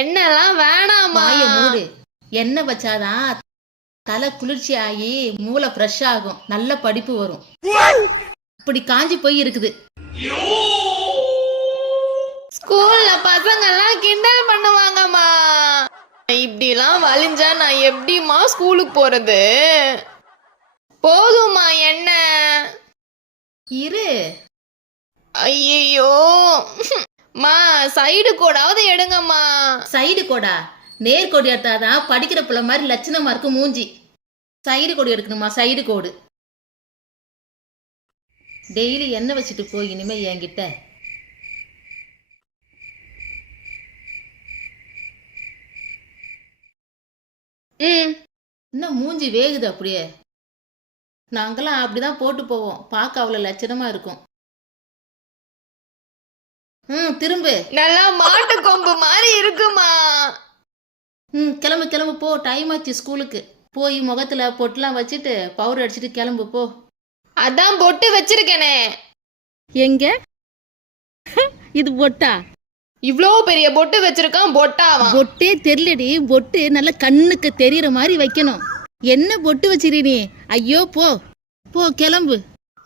எண்ணெய்லாம் வேணாமா. வாய மூடு. எண்ணெய் வச்சாதான் தலை குளிர்ச்சி ஆகி மூளை ஃப்ரெஷ் ஆகும், நல்ல படிப்பு வரும். இப்படி காஞ்சி போய் இருக்குது. ஸ்கூல்ல பசங்க எல்லாம் கிண்டல் பண்ணுவாங்கம்மா. இப்படிலாம் வலிஞ்சா நான் எப்படிமா ஸ்கூலுக்கு போறது? போதுமா என்ன? இரு. ஐயோ மா, சைடு கோடாவது எடுங்கம்மா. சைடு கோடா? நேர்கோடு எடுத்தாதான் படிக்கிற பிள்ளை மாதிரி லட்சணமா இருக்கு மூஞ்சி. சைடு கோடு எடுக்கணுமா? சைடு கோடு. டெய்லி எண்ணெய் வச்சுட்டு போய் இனிமே என்கிட்ட. இன்னும் மூஞ்சி வேகுது அப்படியே. நாங்கெல்லாம் அப்படிதான் போட்டு போவோம், பார்க்க அவ்வளவு லட்சணமா இருக்கும். திரும்பு. நல்லா மாட்டு கொம்பு மாதிரி இருக்குமா. கிளம்பு கிளம்பு போ, டைம் ஆச்சு ஸ்கூலுக்கு. போய் முகத்துல பொட்டுலாம் வச்சுட்டு பவுடர் அடிச்சுட்டு கிளம்பு போ. அதான் பொட்டு வச்சிருக்கேனே. எங்க? இது பொட்டா? இவ்வளோ பெரிய பொட்டு வச்சிருக்கான். பொட்டாவா? பொட்டே தெரியலடி. பொட்டு நல்ல கண்ணுக்கு தெரியற மாதிரி வைக்கணும். என்ன பொட்டு வச்சிரு நீ? ஐயோ போ போ, கிளம்பு.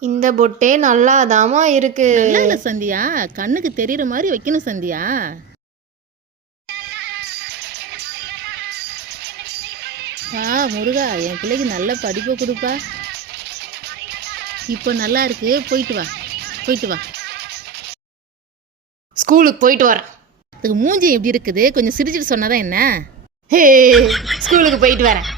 இந்த பொட்டே நல்லாதாமா இருக்கு. இல்ல சந்தியா, கண்ணுக்கு தெரியற மாதிரி வைக்கணும் சந்தியா. முருகா, என் பிள்ளைக்கு நல்ல படிப்பை கொடுப்பா. இப்போ நல்லா இருக்கு, போயிட்டு வா போயிட்டு வா. ஸ்கூலுக்கு போயிட்டு வரேன். அதுக்கு மூஞ்சி எப்படி இருக்குது? கொஞ்சம் சிரிச்சிட்டு சொன்னாதான் என்ன? ஸ்கூலுக்கு போயிட்டு வரேன்.